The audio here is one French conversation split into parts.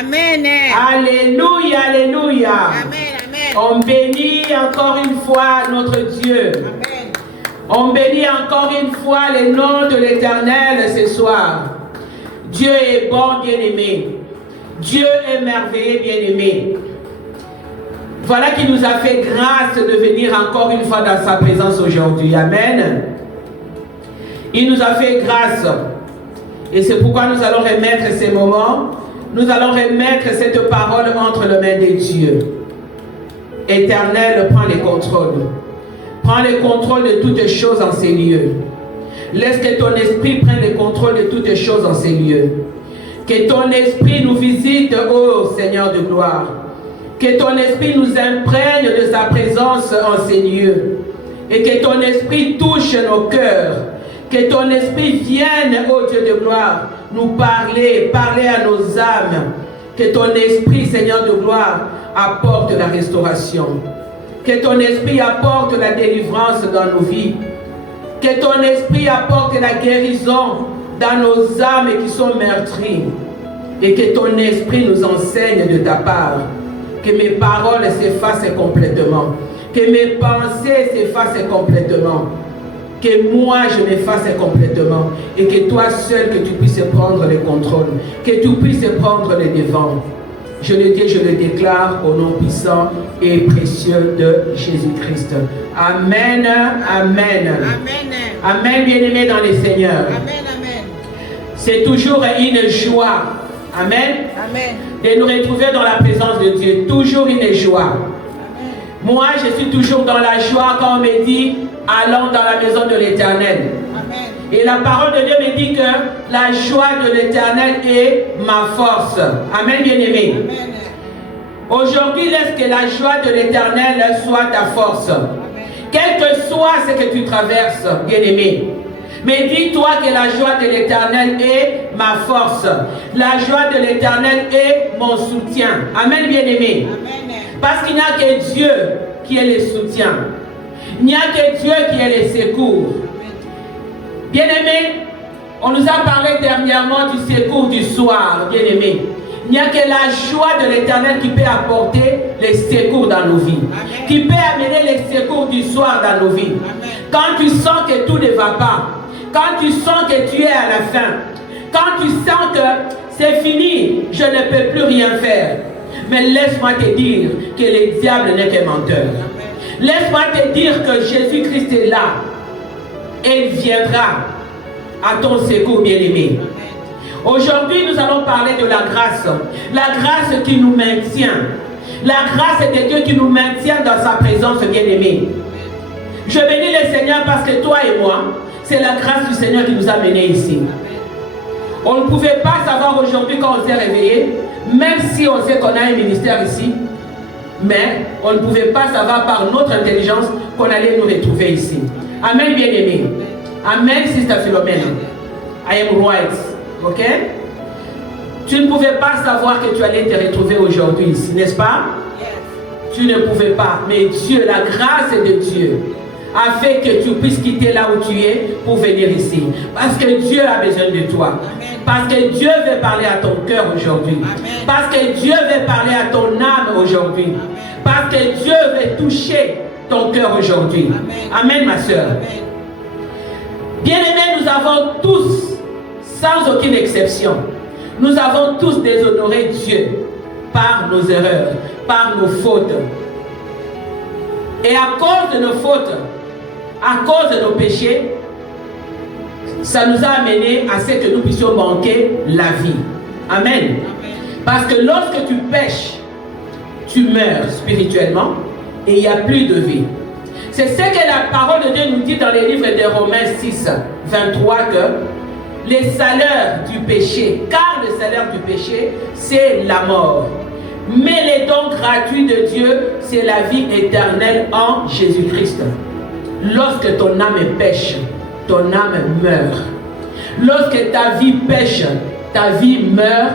Amen. Alléluia, alléluia. Amen. On bénit encore une fois notre Dieu. Amen. On bénit encore une fois le nom de l'Éternel ce soir. Dieu est bon, bien-aimé. Dieu est merveilleux, bien-aimé. Voilà qui nous a fait grâce de venir encore une fois dans sa présence aujourd'hui. Amen. Il nous a fait grâce. Et c'est pourquoi nous allons remettre ces moments. Nous allons remettre cette parole entre les mains de Dieu. Éternel, prends les contrôles. Prends le contrôle de toutes choses en ces lieux. Laisse que ton esprit prenne le contrôle de toutes choses en ces lieux. Que ton esprit nous visite, ô Seigneur de gloire. Que ton esprit nous imprègne de sa présence en ces lieux. Et que ton esprit touche nos cœurs. Que ton esprit vienne, ô Dieu de gloire, nous parler à nos âmes. Que ton esprit, Seigneur de gloire, apporte la restauration. Que ton esprit apporte la délivrance dans nos vies. Que ton esprit apporte la guérison dans nos âmes qui sont meurtries. Et que ton esprit nous enseigne de ta part. Que mes paroles s'effacent complètement. Que mes pensées s'effacent complètement. Que moi je m'efface complètement. Et que toi seul que tu puisses prendre le contrôle. Que tu puisses prendre le devant. Je le dis, je le déclare au nom puissant et précieux de Jésus-Christ. Amen, amen. Amen. Amen, bien-aimés dans les Seigneurs. Amen. C'est toujours une joie. Amen. Amen. De nous retrouver dans la présence de Dieu. Toujours une joie. Amen. Moi, je suis toujours dans la joie quand on me dit, allons dans la maison de l'Éternel. Amen. Et la parole de Dieu me dit que la joie de l'Éternel est ma force. Amen, bien-aimé. Amen. Aujourd'hui, laisse que la joie de l'Éternel soit ta force. Amen. Quel que soit ce que tu traverses, bien-aimé. Mais dis-toi que la joie de l'Éternel est ma force. La joie de l'Éternel est mon soutien. Amen, bien-aimé. Amen. Parce qu'il n'y a que Dieu qui est le soutien. Il n'y a que Dieu qui est le secours. Bien-aimé, on nous a parlé dernièrement du secours du soir, bien-aimé. Il n'y a que la joie de l'Éternel qui peut apporter les secours dans nos vies. Amen. Qui peut amener les secours du soir dans nos vies. Amen. Quand tu sens que tout ne va pas. Quand tu sens que tu es à la fin. Quand tu sens que c'est fini, je ne peux plus rien faire. Mais laisse-moi te dire que le diable n'est qu'un menteur. Laisse-moi te dire que Jésus-Christ est là. Et il viendra à ton secours, bien-aimé. Aujourd'hui, nous allons parler de la grâce. La grâce qui nous maintient. La grâce de Dieu qui nous maintient dans sa présence, bien-aimé. Je bénis le Seigneur parce que toi et moi, c'est la grâce du Seigneur qui nous a menés ici. On ne pouvait pas savoir aujourd'hui quand on s'est réveillé, même si on sait qu'on a un ministère ici, mais on ne pouvait pas savoir par notre intelligence qu'on allait nous retrouver ici. Amen, bien-aimé. Amen, Sister Philomène. I am right. Ok? Tu ne pouvais pas savoir que tu allais te retrouver aujourd'hui ici, n'est-ce pas? Yes. Tu ne pouvais pas. Mais Dieu, la grâce de Dieu, a fait que tu puisses quitter là où tu es pour venir ici. Parce que Dieu a besoin de toi. Amen. Parce que Dieu veut parler à ton cœur aujourd'hui. Amen. Parce que Dieu veut parler à ton âme aujourd'hui. Amen. Parce que Dieu veut toucher ton cœur aujourd'hui. Amen. Amen, ma soeur. Amen. Bien-aimés, nous avons tous, sans aucune exception, nous avons tous déshonoré Dieu par nos erreurs, par nos fautes. Et à cause de nos fautes, à cause de nos péchés, ça nous a amené à ce que nous puissions manquer la vie. Amen. Amen. Parce que lorsque tu pêches, tu meurs spirituellement et il n'y a plus de vie. C'est ce que la parole de Dieu nous dit dans les livres de Romains 6, 23, que les salaires du péché, car le salaire du péché, c'est la mort. Mais les dons gratuits de Dieu, c'est la vie éternelle en Jésus-Christ. Lorsque ton âme pêche, ton âme meurt. Lorsque ta vie pêche, ta vie meurt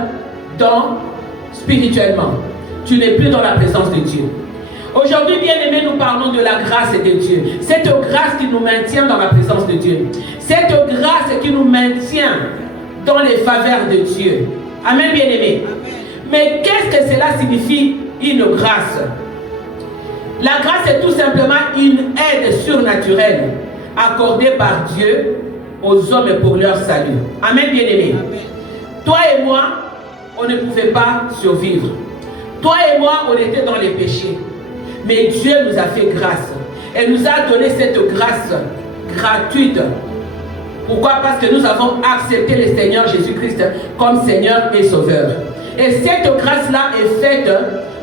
spirituellement. Tu n'es plus dans la présence de Dieu. Aujourd'hui, bien-aimés, nous parlons de la grâce de Dieu. Cette grâce qui nous maintient dans la présence de Dieu. Cette grâce qui nous maintient dans les faveurs de Dieu. Amen, bien-aimés. Mais qu'est-ce que cela signifie, une grâce? La grâce est tout simplement une aide surnaturelle accordée par Dieu aux hommes pour leur salut. Amen, bien-aimé. Toi et moi, on ne pouvait pas survivre. Toi et moi, on était dans les péchés. Mais Dieu nous a fait grâce. Et nous a donné cette grâce gratuite. Pourquoi? Parce que nous avons accepté le Seigneur Jésus-Christ comme Seigneur et Sauveur. Et cette grâce-là est faite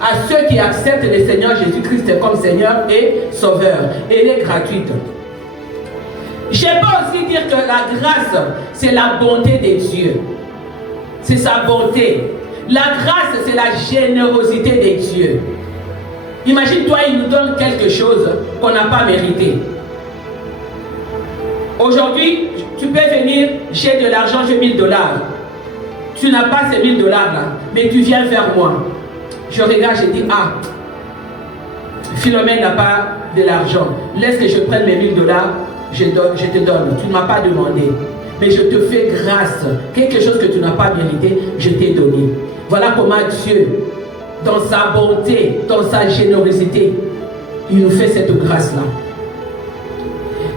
à ceux qui acceptent le Seigneur Jésus-Christ comme Seigneur et Sauveur. Elle est gratuite. Je peux aussi dire que la grâce, c'est la bonté de Dieu. C'est sa bonté. La grâce, c'est la générosité de Dieu. Imagine-toi, il nous donne quelque chose qu'on n'a pas mérité. Aujourd'hui, tu peux venir, j'ai de l'argent, j'ai 1000 $. Tu n'as pas ces 1000 $ là, mais tu viens vers moi. Je regarde, je dis, ah, Philomène n'a pas de l'argent. Laisse que je prenne mes 1000 $, je te donne. Tu ne m'as pas demandé. Mais je te fais grâce. Quelque chose que tu n'as pas mérité, je t'ai donné. Voilà comment Dieu, dans sa bonté, dans sa générosité, il nous fait cette grâce-là.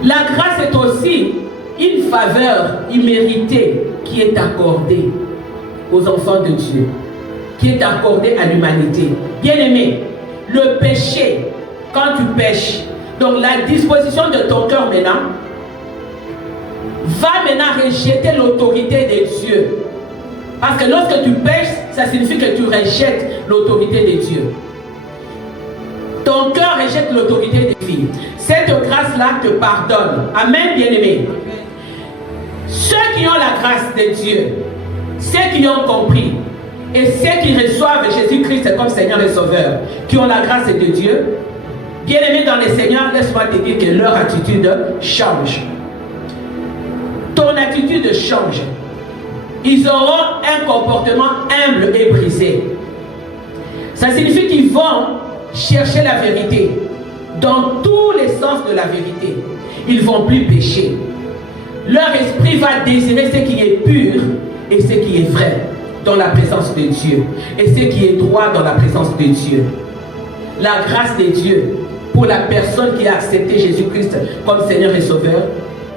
La grâce est aussi une faveur imméritée qui est accordée aux enfants de Dieu, qui est accordée à l'humanité. Bien-aimé, le péché, quand tu pêches, donc la disposition de ton cœur maintenant, va maintenant rejeter l'autorité de Dieu. Parce que lorsque tu pêches, ça signifie que tu rejettes l'autorité de Dieu. Ton cœur rejette l'autorité de Dieu. Cette grâce-là te pardonne. Amen, bien-aimé. Ceux qui ont la grâce de Dieu, ceux qui ont compris, et ceux qui reçoivent Jésus-Christ comme Seigneur et Sauveur, qui ont la grâce de Dieu, bien-aimés dans le Seigneur, laisse-moi te dire que leur attitude change. Ton attitude change. Ils auront un comportement humble et brisé. Ça signifie qu'ils vont chercher la vérité dans tous les sens de la vérité. Ils ne vont plus pécher. Leur esprit va désirer ce qui est pur et ce qui est vrai dans la présence de Dieu, et ce qui est droit dans la présence de Dieu. La grâce de Dieu pour la personne qui a accepté Jésus-Christ comme Seigneur et Sauveur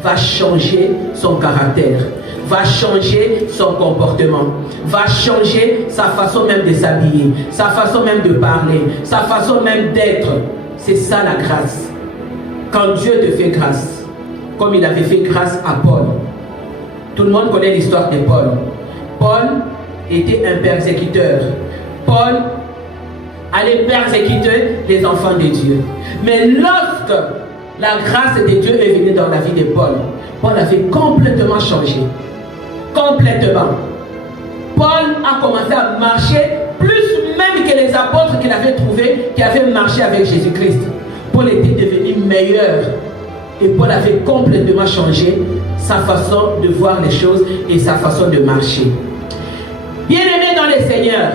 va changer son caractère, va changer son comportement, va changer sa façon même de s'habiller, sa façon même de parler, sa façon même d'être. C'est ça la grâce. Quand Dieu te fait grâce, comme il avait fait grâce à Paul. Tout le monde connaît l'histoire de Paul. Paul était un persécuteur. Paul allait persécuter les enfants de Dieu. Mais lorsque la grâce de Dieu est venue dans la vie de Paul, Paul avait complètement changé. Complètement. Paul a commencé à marcher plus même que les apôtres qu'il avait trouvés, qui avaient marché avec Jésus-Christ. Paul était devenu meilleur. Et Paul avait complètement changé sa façon de voir les choses et sa façon de marcher. Bien-aimés dans le Seigneur,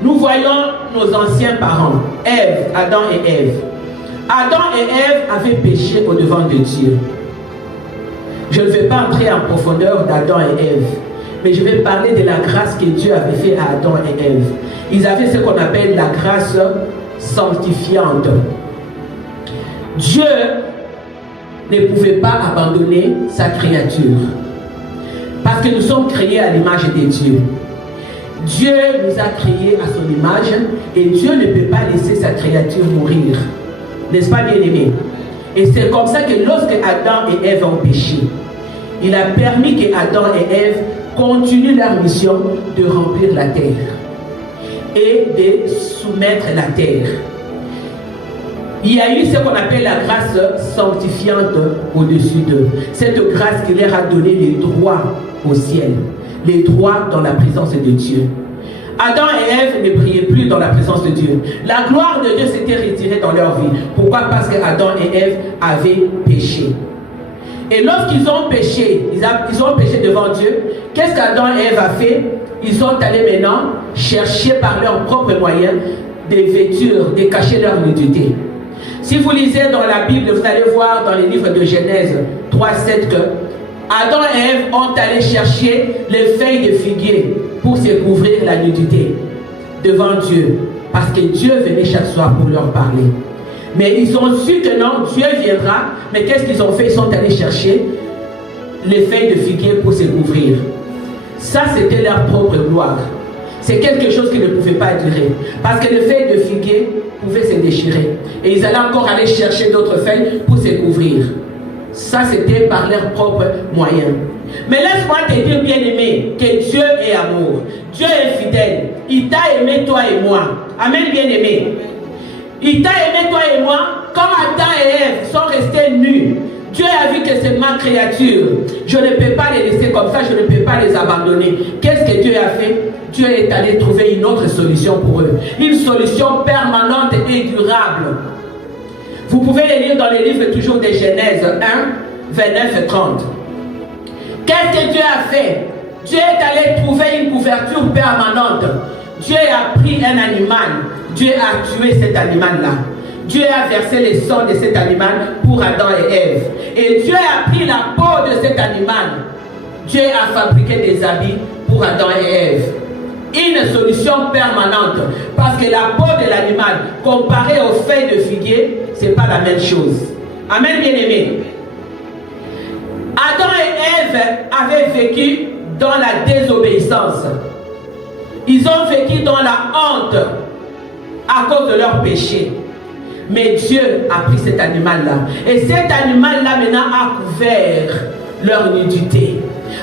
nous voyons nos anciens parents, Ève, Adam et Ève. Adam et Ève avaient péché au devant de Dieu. Je ne vais pas entrer en profondeur d'Adam et Ève, mais je vais parler de la grâce que Dieu avait fait à Adam et Ève. Ils avaient ce qu'on appelle la grâce sanctifiante. Dieu ne pouvait pas abandonner sa créature. Parce que nous sommes créés à l'image de Dieu. Dieu nous a créés à son image et Dieu ne peut pas laisser sa créature mourir. N'est-ce pas, bien-aimé? Et c'est comme ça que lorsque Adam et Ève ont péché, il a permis que Adam et Ève continuent leur mission de remplir la terre et de soumettre la terre. Il y a eu ce qu'on appelle la grâce sanctifiante au-dessus d'eux. Cette grâce qui leur a donné les droits au ciel, les droits dans la présence de Dieu. Adam et Ève ne priaient plus dans la présence de Dieu. La gloire de Dieu s'était retirée dans leur vie. Pourquoi? Parce que Adam et Ève avaient péché. Et lorsqu'ils ont péché, ils ont péché devant Dieu, qu'est-ce qu'Adam et Ève a fait? Ils sont allés maintenant chercher par leurs propres moyens des vêtures, de cacher leur nudité. Si vous lisez dans la Bible, vous allez voir dans les livres de Genèse 3:7 que Adam et Ève ont allé chercher les feuilles de figuier pour se couvrir la nudité. devant Dieu. Parce que Dieu venait chaque soir pour leur parler. Mais ils ont su que non, Dieu viendra. Mais qu'est-ce qu'ils ont fait? Ils sont allés chercher les feuilles de figuier pour se couvrir. Ça, c'était leur propre gloire. C'est quelque chose qui ne pouvait pas durer. Parce que les feuilles de figuier pouvaient se déchirer. Et ils allaient encore aller chercher d'autres feuilles pour se couvrir. Ça, c'était par leurs propres moyens. Mais laisse-moi te dire, bien-aimé, que Dieu est amour. Dieu est fidèle. Il t'a aimé, toi et moi. Amen, bien-aimé. Il t'a aimé, toi et moi, comme Adam et Ève sont restés nus. Dieu a vu que c'est ma créature. Je ne peux pas les laisser comme ça, je ne peux pas les abandonner. Qu'est-ce que Dieu a fait? Dieu est allé trouver une autre solution pour eux. Une solution permanente et durable. Vous pouvez les lire dans les livres toujours de Genèse 1, 29 et 30. Qu'est-ce que Dieu a fait? Dieu est allé trouver une couverture permanente. Dieu a pris un animal. Dieu a tué cet animal-là. Dieu a versé le sang de cet animal pour Adam et Ève. Et Dieu a pris la peau de cet animal. Dieu a fabriqué des habits pour Adam et Ève. Une solution permanente. Parce que la peau de l'animal, comparée aux feuilles de figuier, ce n'est pas la même chose. Amen, bien-aimé. Adam et Ève avaient vécu dans la désobéissance. Ils ont vécu dans la honte à cause de leur péché. Mais Dieu a pris cet animal-là. Et cet animal-là maintenant a couvert leur nudité,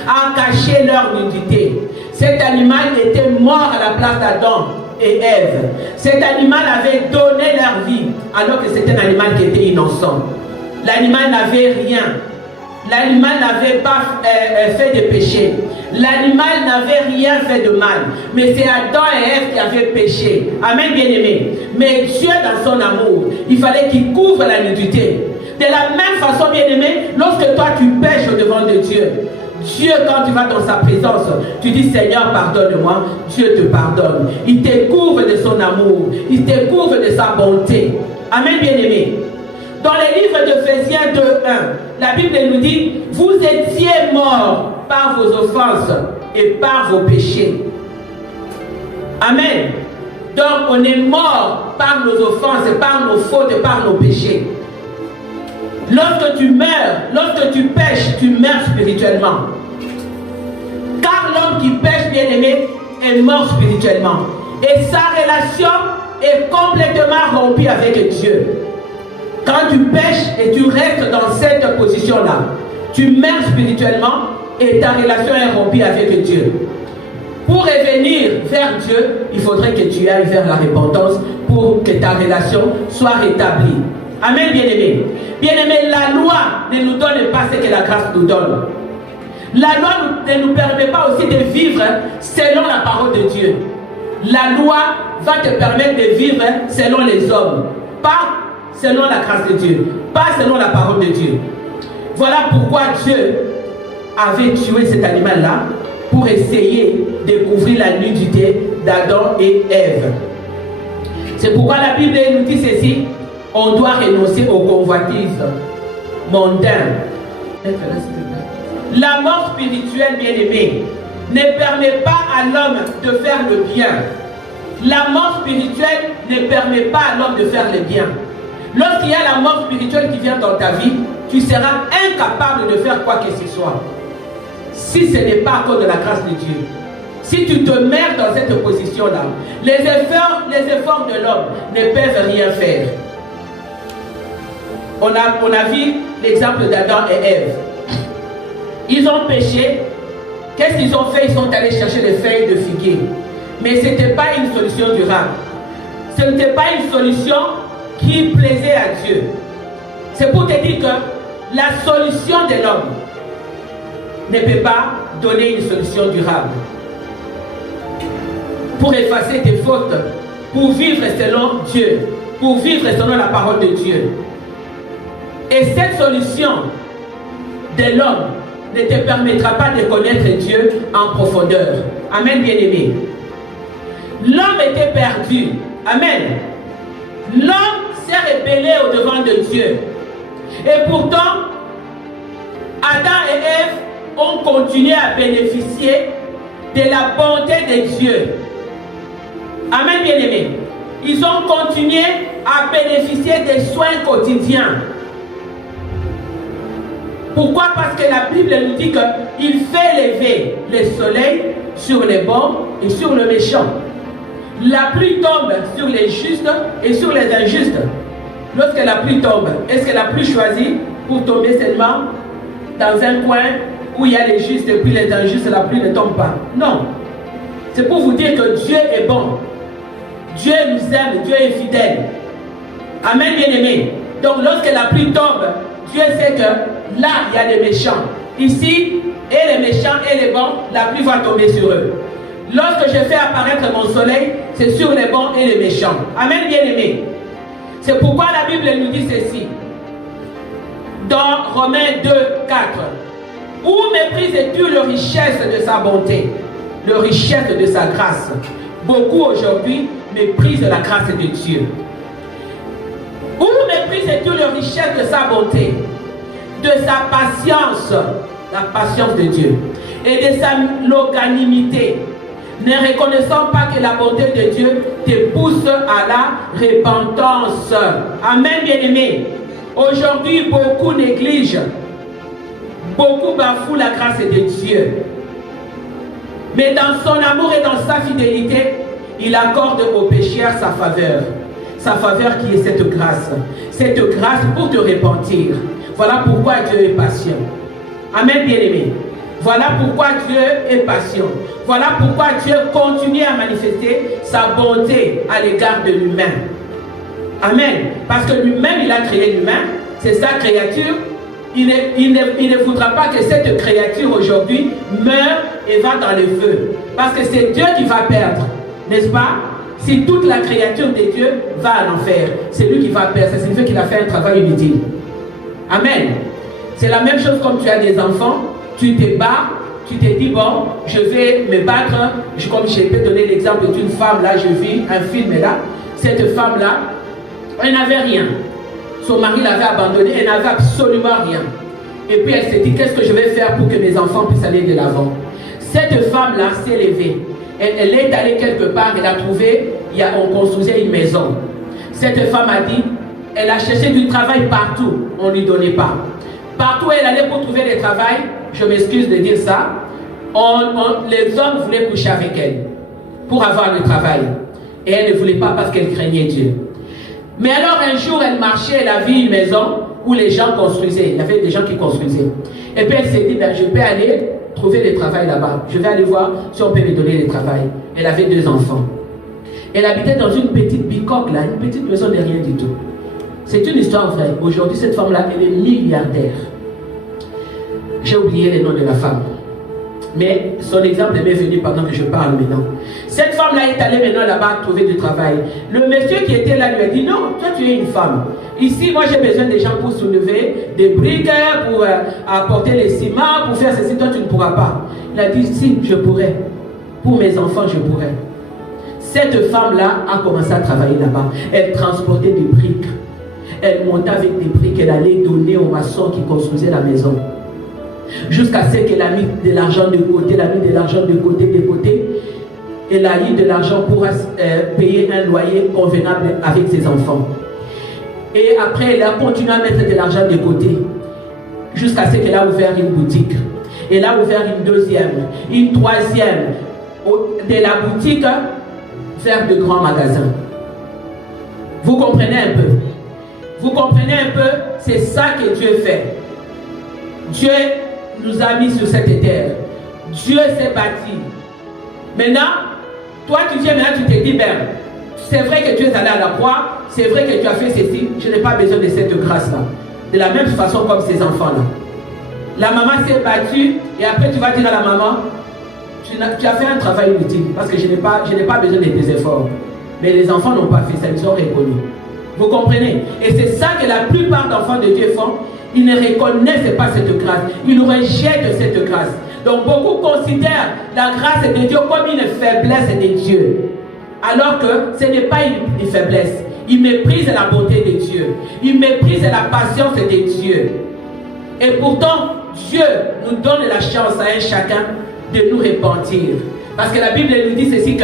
a caché leur nudité. Cet animal était mort à la place d'Adam et Ève. Cet animal avait donné leur vie, alors que c'était un animal qui était innocent. L'animal n'avait rien. L'animal n'avait pas fait de péché. L'animal n'avait rien fait de mal. Mais c'est Adam et Ève qui avaient péché. Amen, bien-aimé. Mais Dieu, dans son amour, il fallait qu'il couvre la nudité. De la même façon, bien-aimé, lorsque toi tu pêches au-devant de Dieu, Dieu, quand tu vas dans sa présence, tu dis Seigneur, pardonne-moi. Dieu te pardonne. Il te couvre de son amour. Il te couvre de sa bonté. Amen, bien-aimé. Dans les livres d'Éphésiens 2:1, la Bible nous dit, vous étiez morts par vos offenses et par vos péchés. Amen. Donc on est mort par nos offenses, par nos fautes et par nos péchés. Lorsque tu meurs, lorsque tu pêches, tu meurs spirituellement. Car l'homme qui pêche, bien-aimé, est mort spirituellement. Et sa relation est complètement rompue avec Dieu. Quand tu pêches et tu restes dans cette position-là, tu meurs spirituellement et ta relation est rompue avec Dieu. Pour revenir vers Dieu, il faudrait que tu ailles vers la repentance pour que ta relation soit rétablie. Amen, bien-aimé. Bien-aimé, la loi ne nous donne pas ce que la grâce nous donne. La loi ne nous permet pas aussi de vivre selon la parole de Dieu. La loi va te permettre de vivre selon les hommes, pas selon la grâce de Dieu, pas selon la parole de Dieu. Voilà pourquoi Dieu avait tué cet animal-là pour essayer de couvrir la nudité d'Adam et Ève. C'est pourquoi la Bible nous dit ceci, on doit renoncer aux convoitises mondaines. La mort spirituelle, bien-aimée, ne permet pas à l'homme de faire le bien. La mort spirituelle ne permet pas à l'homme de faire le bien. Lorsqu'il y a la mort spirituelle qui vient dans ta vie, tu seras incapable de faire quoi que ce soit. Si ce n'est pas à cause de la grâce de Dieu. Si tu te mets dans cette position-là, les efforts de l'homme ne peuvent rien faire. On a vu l'exemple d'Adam et Ève. Ils ont péché. Qu'est-ce qu'ils ont fait? Ils sont allés chercher les feuilles de figuier. Mais ce n'était pas une solution durable. Ce n'était pas une solution qui plaisait à Dieu. C'est pour te dire que la solution de l'homme ne peut pas donner une solution durable. Pour effacer tes fautes, pour vivre selon Dieu, pour vivre selon la parole de Dieu. Et cette solution de l'homme ne te permettra pas de connaître Dieu en profondeur. Amen, bien-aimé. L'homme était perdu. Amen. L'homme s'est rebellé au-devant de Dieu. Et pourtant, Adam et Ève ont continué à bénéficier de la bonté de Dieu. Amen, bien-aimés. Ils ont continué à bénéficier des soins quotidiens. Pourquoi? Parce que la Bible nous dit qu'il fait lever le soleil sur les bons et sur le méchant. La pluie tombe sur les justes et sur les injustes. Lorsque la pluie tombe, est-ce que la pluie choisit pour tomber seulement dans un coin où il y a les justes et puis les injustes, la pluie ne tombe pas? Non. C'est pour vous dire que Dieu est bon. Dieu nous aime, Dieu est fidèle. Amen, bien-aimés. Donc lorsque la pluie tombe, Dieu sait que là, il y a les méchants. Ici, et les méchants et les bons, la pluie va tomber sur eux. Lorsque je fais apparaître mon soleil, c'est sur les bons et les méchants. Amen, bien-aimés. C'est pourquoi la Bible nous dit ceci. Dans Romains 2, 4. Où méprises-tu la richesse de sa bonté, la richesse de sa grâce? Beaucoup aujourd'hui méprisent la grâce de Dieu. Où méprises-tu la richesse de sa bonté, de sa patience, la patience de Dieu, et de sa longanimité, ne reconnaissant pas que la bonté de Dieu te pousse à la repentance? Amen, bien-aimés. Aujourd'hui, beaucoup négligent, beaucoup bafouent la grâce de Dieu. Mais dans son amour et dans sa fidélité, il accorde aux pécheurs sa faveur qui est cette grâce pour te repentir. Voilà pourquoi Dieu est patient. Amen, bien-aimé. Voilà pourquoi Dieu est patient. Voilà pourquoi Dieu continue à manifester sa bonté à l'égard de l'humain. Amen. Parce que lui-même, il a créé l'humain, c'est sa créature. Il ne voudra pas que cette créature aujourd'hui meure et va dans le feu. Parce que c'est Dieu qui va perdre, n'est-ce pas? Si toute la créature de Dieu va à l'enfer, c'est lui qui va perdre. Ça signifie qu'il a fait un travail inutile. Amen. C'est la même chose comme tu as des enfants, tu te bats, tu te dis bon, je vais me battre. Comme je peux donner l'exemple d'une femme là, je vis un film là. Cette femme là, elle n'avait rien. Son mari l'avait abandonnée, elle n'avait absolument rien. Et puis elle s'est dit, qu'est-ce que je vais faire pour que mes enfants puissent aller de l'avant? Cette femme-là s'est levée. Elle est allée quelque part, elle a trouvé, on construisait une maison. Cette femme a dit, elle a cherché du travail partout, on ne lui donnait pas. Partout où elle allait pour trouver du travail, je m'excuse de dire ça, les hommes voulaient coucher avec elle pour avoir le travail. Et elle ne voulait pas parce qu'elle craignait Dieu. Mais alors un jour, elle marchait, elle a vu une maison où les gens construisaient. Il y avait des gens qui construisaient. Et puis elle s'est dit, ben, je peux aller trouver du travail là-bas. Je vais aller voir si on peut me donner du travail. Elle avait 2 enfants. Elle habitait dans une petite bicoque là, une petite maison de rien du tout. C'est une histoire vraie. Aujourd'hui, cette femme-là, elle est milliardaire. J'ai oublié le nom de la femme. Mais son exemple m'est venu pendant que je parle maintenant. Cette femme-là est allée maintenant là-bas trouver du travail. Le monsieur qui était là lui a dit, non, toi tu es une femme. Ici, moi j'ai besoin des gens pour soulever des briques, pour apporter les ciments, pour faire ceci, toi tu ne pourras pas. Il a dit, si, je pourrais. Pour mes enfants, je pourrais. Cette femme-là a commencé à travailler là-bas. Elle transportait des briques. Elle montait avec des briques, elle allait donner aux maçons qui construisaient la maison. Jusqu'à ce qu'elle a mis de l'argent de côté, elle a mis de l'argent de côté. Elle a eu de l'argent pour payer un loyer convenable avec ses enfants. Et après, elle a continué à mettre de l'argent de côté. Jusqu'à ce qu'elle a ouvert une boutique. Elle a ouvert une deuxième, une troisième. De la boutique vers de grands magasins. Vous comprenez un peu? Vous comprenez un peu? C'est ça que Dieu fait. Dieu nous a mis sur cette terre. Dieu s'est bâti. Maintenant, toi tu viens maintenant, tu te dis, ben, c'est vrai que tu es allé à la croix, c'est vrai que tu as fait ceci, je n'ai pas besoin de cette grâce-là. De la même façon comme ces enfants-là. La maman s'est battue et après tu vas dire à la maman, tu as fait un travail inutile parce que je n'ai pas besoin de tes efforts. Mais les enfants n'ont pas fait ça, ils ont reconnu. Vous comprenez? Et c'est ça que la plupart d'enfants de Dieu font. Ils ne reconnaissent pas cette grâce. Ils rejettent cette grâce. Donc beaucoup considèrent la grâce de Dieu comme une faiblesse de Dieu. Alors que ce n'est pas une faiblesse. Ils méprisent la bonté de Dieu. Ils méprisent la patience de Dieu. Et pourtant, Dieu nous donne la chance à un chacun de nous repentir. Parce que la Bible nous dit ceci,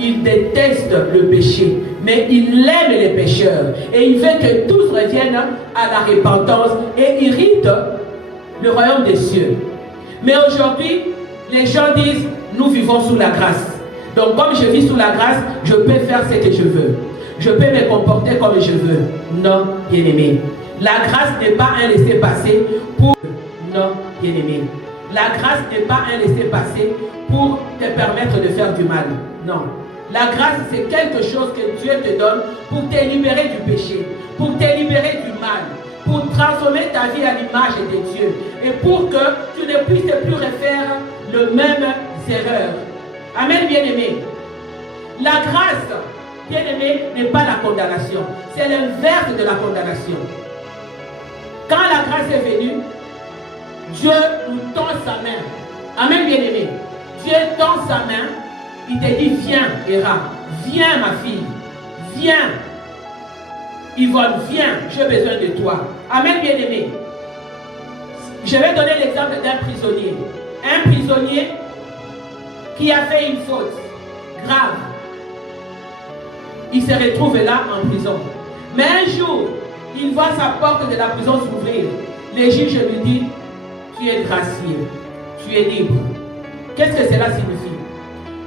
il déteste le péché, mais il aime les pécheurs. Et il veut que tous reviennent à la repentance et irrite le royaume des cieux. Mais aujourd'hui, les gens disent, nous vivons sous la grâce. Donc comme je vis sous la grâce, je peux faire ce que je veux. Je peux me comporter comme je veux. Non, bien-aimé. La grâce n'est pas un laisser-passer pour... Non, bien-aimé. La grâce n'est pas un laisser-passer pour te permettre de faire du mal. Non. La grâce, c'est quelque chose que Dieu te donne pour te libérer du péché, pour te libérer du mal, pour transformer ta vie à l'image de Dieu et pour que tu ne puisses plus refaire les mêmes erreurs. Amen, bien-aimé. La grâce, bien-aimé, n'est pas la condamnation. C'est l'inverse de la condamnation. Quand la grâce est venue, Dieu nous tend sa main. Amen, bien-aimé. Dieu tend sa main. Il te dit, viens, Héra. Viens, ma fille. Viens. Yvonne, viens. J'ai besoin de toi. Amen, bien-aimé. Je vais donner l'exemple d'un prisonnier. Un prisonnier qui a fait une faute grave. Il se retrouve là en prison. Mais un jour, il voit sa porte de la prison s'ouvrir. Le juge lui dit, tu es gracié, tu es libre. Qu'est-ce que cela signifie?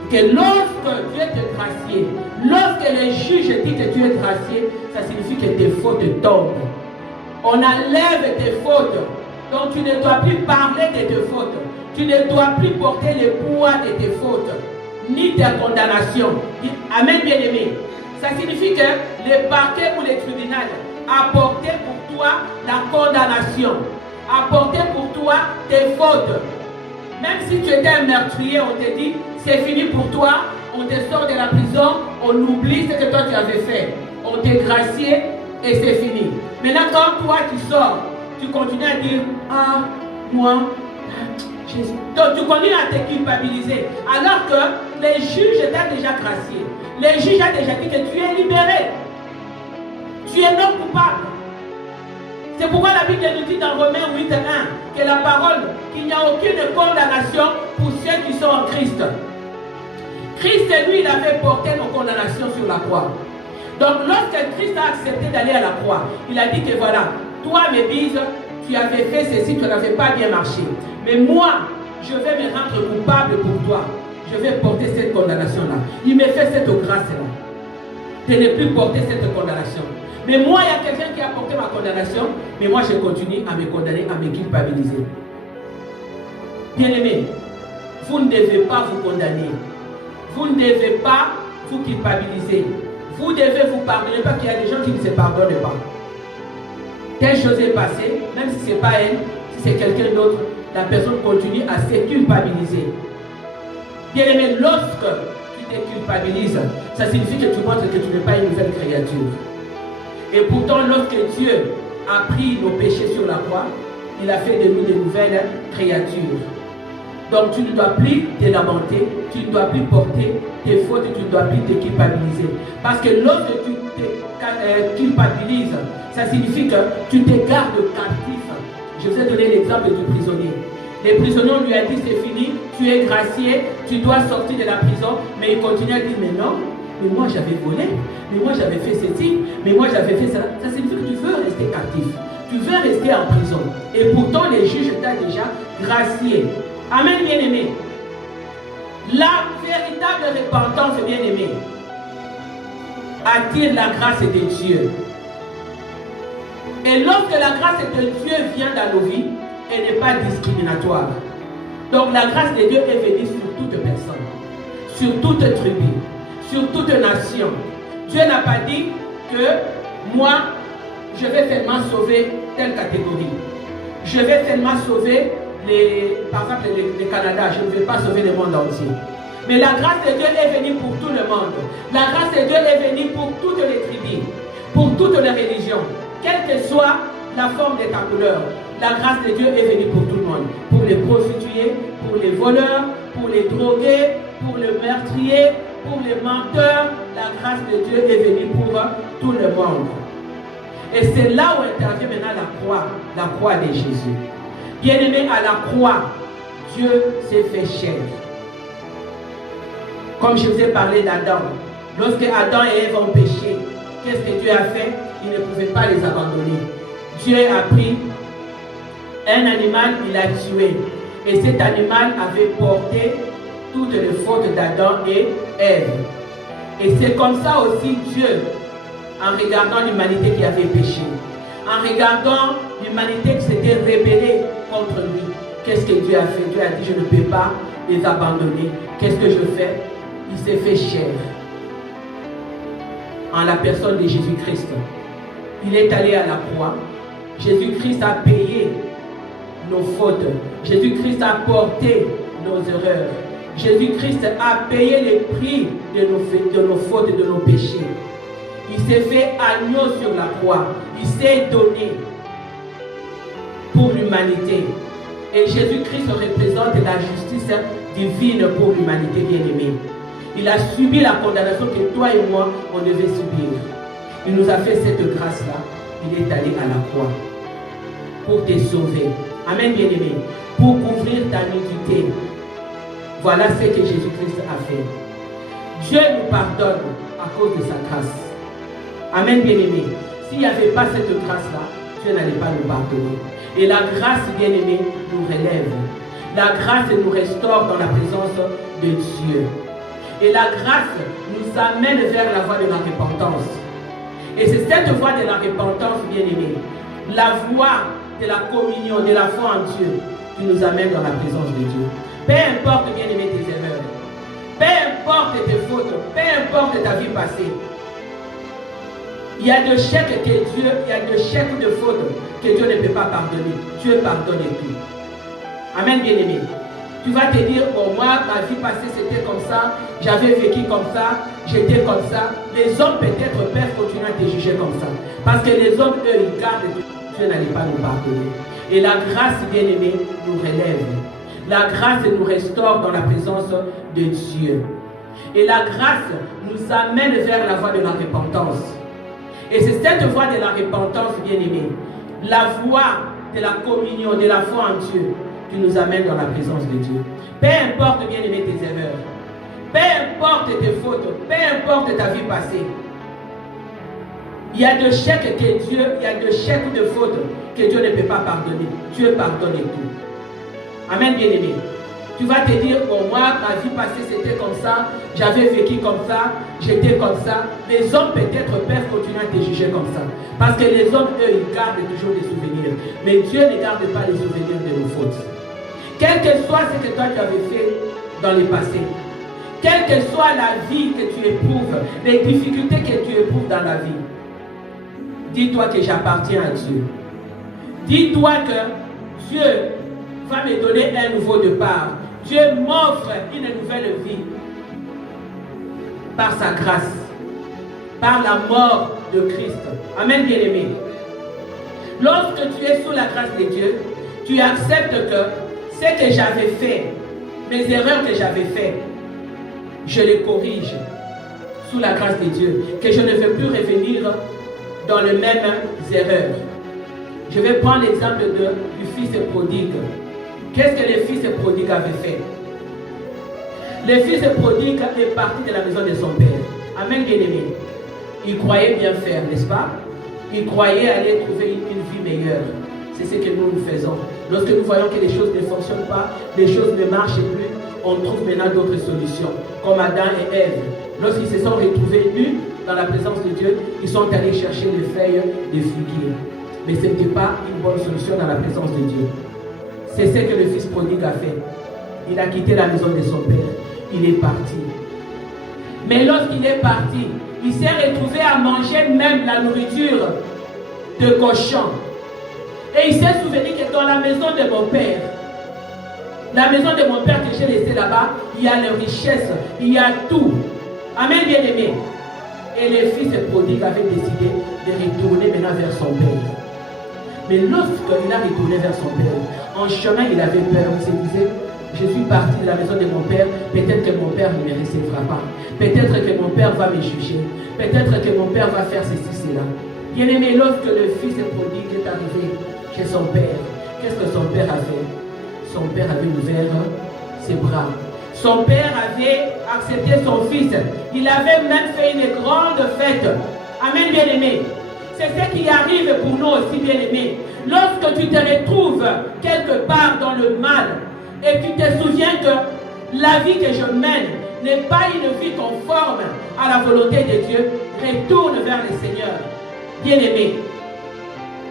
Que lorsque tu es gracié, lorsque le juge dit que tu es gracié, ça signifie que tes fautes tombent. On enlève tes fautes. Donc tu ne dois plus parler de tes fautes. Tu ne dois plus porter le poids de tes fautes, ni de condamnation. Amen, bien-aimé. Ça signifie que le parquet ou le tribunal a porté pour toi la condamnation, a porté pour toi tes fautes. Même si tu étais un meurtrier, on te dit, c'est fini pour toi, on te sort de la prison, on oublie ce que toi tu avais fait. On t'est gracié et c'est fini. Maintenant, quand toi tu sors, tu continues à dire, ah, moi, Jésus. Donc tu continues à te culpabiliser. Alors que le juge t'a déjà gracié. Le juge a déjà dit que tu es libéré. Tu es non coupable. C'est pourquoi la Bible nous dit dans Romains 8:1 que la parole, qu'il n'y a aucune condamnation pour ceux qui sont en Christ. Christ, lui, il avait porté nos condamnations sur la croix. Donc lorsque Christ a accepté d'aller à la croix, il a dit que voilà, toi, mes bises, tu avais fait ceci, tu n'avais pas bien marché. Mais moi, je vais me rendre coupable pour toi. Je vais porter cette condamnation-là. Il me fait cette grâce-là de ne plus porter cette condamnation. Mais moi, il y a quelqu'un qui a porté ma condamnation, mais moi, je continue à me condamner, à me culpabiliser. Bien-aimés, vous ne devez pas vous condamner. Vous ne devez pas vous culpabiliser. Vous devez vous pardonner, parce qu'il y a des gens qui ne se pardonnent pas. Telle chose est passée, même si ce n'est pas elle, si c'est quelqu'un d'autre, la personne continue à se culpabiliser. Bien-aimé, lorsque tu te culpabilises, ça signifie que tu montres que tu n'es pas une nouvelle créature. Et pourtant, lorsque Dieu a pris nos péchés sur la croix, il a fait de nous de nouvelles créatures. Donc tu ne dois plus te lamenter, tu ne dois plus porter tes fautes, tu ne dois plus te culpabiliser. Parce que lorsque tu te culpabilises, ça signifie que tu te gardes captif. Je vous ai donné l'exemple du prisonnier. Les prisonniers, on lui a dit c'est fini, tu es gracié, tu dois sortir de la prison, mais il continue à dire mais non. Mais moi j'avais volé, mais moi j'avais fait ceci, mais moi j'avais fait cela. Ça signifie que tu veux rester captif, tu veux rester en prison. Et pourtant les juges t'ont déjà gracié. Amen, bien-aimé. La véritable repentance, bien-aimé, attire la grâce de Dieu. Et lorsque la grâce de Dieu vient dans nos vies, elle n'est pas discriminatoire. Donc la grâce de Dieu est venue sur toute personne, sur toute tribu, sur toute nation. Dieu n'a pas dit que moi, je vais seulement sauver telle catégorie. Je vais seulement sauver, par exemple, le Canada. Je ne vais pas sauver le monde entier. Mais la grâce de Dieu est venue pour tout le monde. La grâce de Dieu est venue pour toutes les tribus, pour toutes les religions. Quelle que soit la forme de ta couleur, la grâce de Dieu est venue pour tout le monde. Pour les prostituées, pour les voleurs, pour les drogués, pour les meurtriers, pour les menteurs, la grâce de Dieu est venue pour tout le monde. Et c'est là où intervient maintenant la croix de Jésus. Bien-aimé, à la croix, Dieu s'est fait chair. Comme je vous ai parlé d'Adam. Lorsque Adam et Ève ont péché, qu'est-ce que Dieu a fait? Il ne pouvait pas les abandonner. Dieu a pris un animal, il l'a tué. Et cet animal avait porté toutes les fautes d'Adam et Ève. Et c'est comme ça aussi Dieu, en regardant l'humanité qui avait péché, en regardant l'humanité qui s'était rébellée contre lui, qu'est-ce que Dieu a fait? Dieu a dit, je ne peux pas les abandonner. Qu'est-ce que je fais? Il s'est fait chair en la personne de Jésus-Christ. Il est allé à la croix. Jésus-Christ a payé nos fautes. Jésus-Christ a porté nos erreurs. Jésus-Christ a payé les prix de nos fautes et de nos péchés. Il s'est fait agneau sur la croix. Il s'est donné pour l'humanité. Et Jésus-Christ représente la justice divine pour l'humanité bien-aimée. Il a subi la condamnation que toi et moi, on devait subir. Il nous a fait cette grâce-là. Il est allé à la croix pour te sauver. Amen, bien-aimé. Pour couvrir ta nudité. Voilà ce que Jésus-Christ a fait. Dieu nous pardonne à cause de sa grâce. Amen, bien-aimé. S'il n'y avait pas cette grâce-là, Dieu n'allait pas nous pardonner. Et la grâce, bien-aimé, nous relève. La grâce nous restaure dans la présence de Dieu. Et la grâce nous amène vers la voie de la repentance. Et c'est cette voie de la repentance, bien-aimé, la voie de la communion, de la foi en Dieu, qui nous amène dans la présence de Dieu. Peu importe, bien-aimé, tes erreurs, peu importe tes fautes, peu importe ta vie passée, il y a de chèques que Dieu, il y a de chèques de fautes que Dieu ne peut pas pardonner. Dieu pardonne tout. Amen, bien-aimé. Tu vas te dire, bon, moi, ma vie passée, c'était comme ça, j'avais vécu comme ça, j'étais comme ça. Les hommes, peut-être, peuvent continuer à te juger comme ça. Parce que les hommes, eux, ils gardent, Dieu n'allait pas nous pardonner. Et la grâce, bien-aimée, nous relève. La grâce nous restaure dans la présence de Dieu. Et la grâce nous amène vers la voie de la repentance. Et c'est cette voie de la repentance, bien-aimée, la voie de la communion, de la foi en Dieu, qui nous amène dans la présence de Dieu. Peu importe, bien-aimé, tes erreurs, peu importe tes fautes, peu importe ta vie passée, il y a de chèques que Dieu, il y a de chèques de fautes que Dieu ne peut pas pardonner. Dieu pardonne tout. Amen, bien-aimé. Tu vas te dire, bon, moi, ma vie passée, c'était comme ça, j'avais vécu comme ça, j'étais comme ça. Les hommes, peut-être, peuvent continuer à te juger comme ça. Parce que les hommes, eux, ils gardent toujours des souvenirs. Mais Dieu ne garde pas les souvenirs de nos fautes. Quel que soit ce que toi, tu avais fait dans le passé, quelle que soit la vie que tu éprouves, les difficultés que tu éprouves dans la vie, dis-toi que j'appartiens à Dieu. Dis-toi que Dieu va me donner un nouveau départ. Dieu m'offre une nouvelle vie par sa grâce, par la mort de Christ. Amen, bien-aimé. Lorsque tu es sous la grâce de Dieu, tu acceptes que ce que j'avais fait, mes erreurs que j'avais faites, je les corrige sous la grâce de Dieu, que je ne veux plus revenir dans les mêmes erreurs. Je vais prendre l'exemple du fils prodigue. Qu'est-ce que le fils prodigue avait fait? Le fils prodigue est parti de la maison de son père. Amen, bien-aimé. Il croyait bien faire, n'est-ce pas? Il croyait aller trouver une vie meilleure. C'est ce que nous faisons. Lorsque nous voyons que les choses ne fonctionnent pas, les choses ne marchent plus, on trouve maintenant d'autres solutions. Comme Adam et Ève. Lorsqu'ils se sont retrouvés nus dans la présence de Dieu, ils sont allés chercher les feuilles de figuier. Mais ce n'était pas une bonne solution dans la présence de Dieu. C'est ce que le fils prodigue a fait. Il a quitté la maison de son père. Il est parti. Mais lorsqu'il est parti, il s'est retrouvé à manger même la nourriture de cochon. Et il s'est souvenu que dans la maison de mon père, la maison de mon père que j'ai laissée là-bas, il y a les richesses, il y a tout. Amen, bien-aimé. Et le fils prodigue avait décidé de retourner maintenant vers son père. Mais lorsqu'il a retourné vers son père, en chemin, il avait peur. Il se disait, je suis parti de la maison de mon père, peut-être que mon père ne me recevra pas. Peut-être que mon père va me juger. Peut-être que mon père va faire ceci, cela. Bien-aimé, lorsque le fils prodigue est arrivé chez son père, qu'est-ce que son père a fait? Son père avait ouvert ses bras. Son père avait accepté son fils. Il avait même fait une grande fête. Amen, bien-aimé. C'est ce qui arrive pour nous aussi, bien-aimés. Lorsque tu te retrouves quelque part dans le mal et tu te souviens que la vie que je mène n'est pas une vie conforme à la volonté de Dieu, retourne vers le Seigneur, bien-aimé.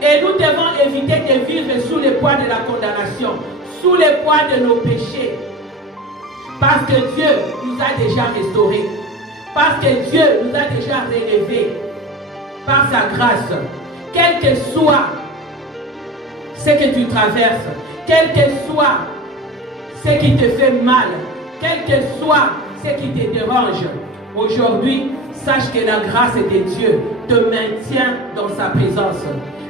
Et nous devons éviter de vivre sous le poids de la condamnation, sous le poids de nos péchés. Parce que Dieu nous a déjà restaurés. Parce que Dieu nous a déjà relevés par sa grâce. Quel que soit ce que tu traverses, quel que soit ce qui te fait mal, quel que soit ce qui te dérange, aujourd'hui, sache que la grâce de Dieu te maintient dans sa présence.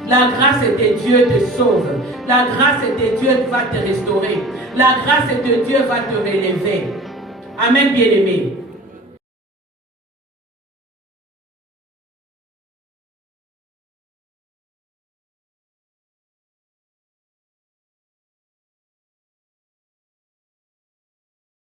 La grâce de Dieu te sauve. La grâce de Dieu va te restaurer. La grâce de Dieu va te relever. Amen, bien-aimé.